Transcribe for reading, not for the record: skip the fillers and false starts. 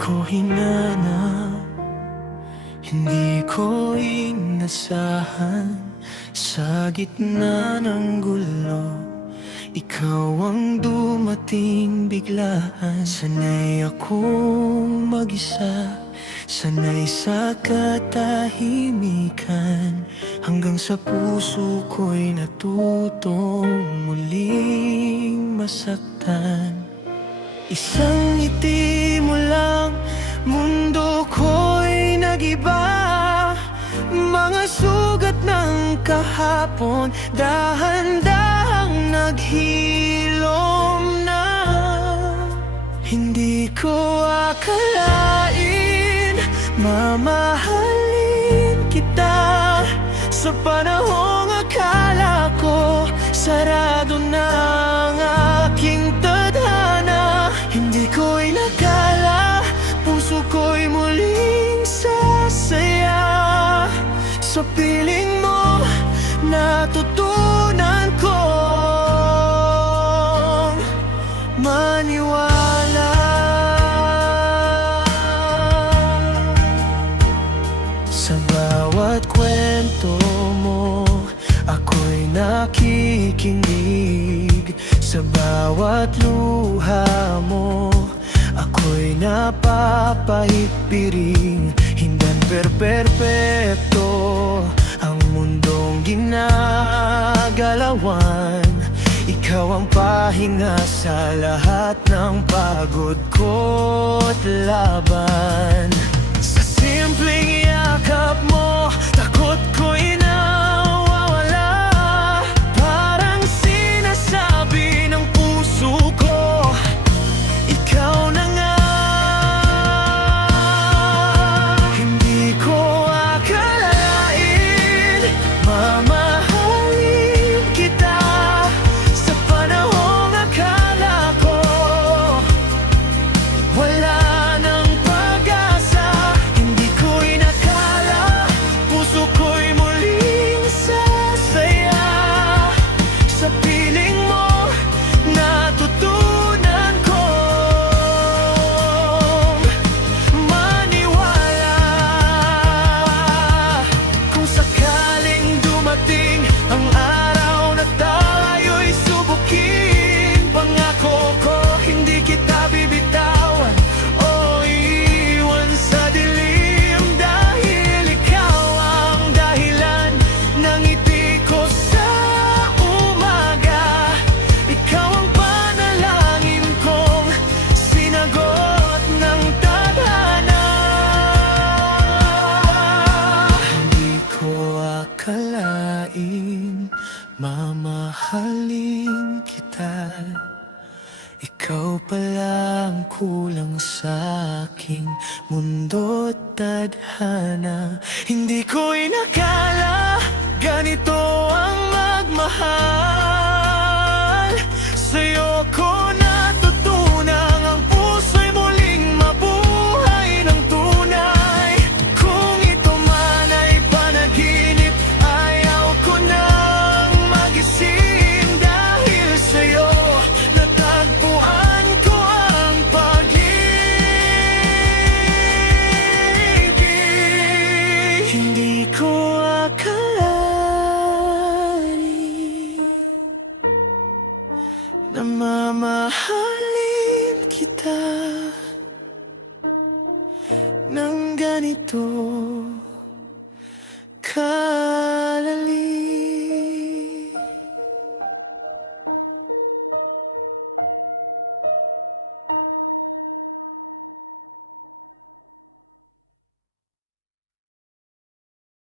ko hinanap, hindi ko inasahan. Sa gitna ng gulo, ikaw ang dumating biglaan. Sanay akong mag-isa, sanay sa katahimikan, hanggang sa puso ko'y natutong muling masaktan. Isang ngiti mo lang, mundo ko'y nag-iba. Mga sugat ng kahapon, dahan-dahang naghilom na. Hindi ko akalain, mamahalin kita. Sa panahong akala ko sarado na ang aking tadhana. Hindi ko inakala, puso ko'y muling sasaya. Sa piling mo, natutunan kong maniwala. Sa bawat kwento mo, ako'y nakikinig. Sa bawat luha mo, ako'y napapahigpiring. Hindan perpekto ang mundong ginagalawan. Ikaw ang pahinga sa lahat ng pagod ko't laban. Sa simpleng yakap mo, takot ko'y nawawala. Parang sinasabi ng puso ko, ikaw na nga. Hindi ko akalain, mamahalin kita. Sa panahong akala ko wala nang pag-asa. Hindi ko inakala, puso ko'y muling sasaya. Sa piling mo, natutunan kong maniwala. Kung sakaling dumating ang araw na tayo'y subukin, pangako ko hindi kita bibitawan o iwan sa dilim. Dahil ikaw ang dahilan ng ngiti ko sa umaga. Ikaw ang panalangin kong sinagot ng tadhana. Hindi ko akalain, mamahalin kita. Ikaw palang kulang sa aking mundo't tadhana. Hindi ko inakala, ganito ang magmahal. Sa'yo ko natutunan, ang puso'y muling mabuhay ng tunay. Kung ito man ay panaginip, ayaw ko nang magising. Dahil sa'yo natagpuan ko ang pag-ibig. Hindi ko akalain na mamahalin kita ng ganito ka.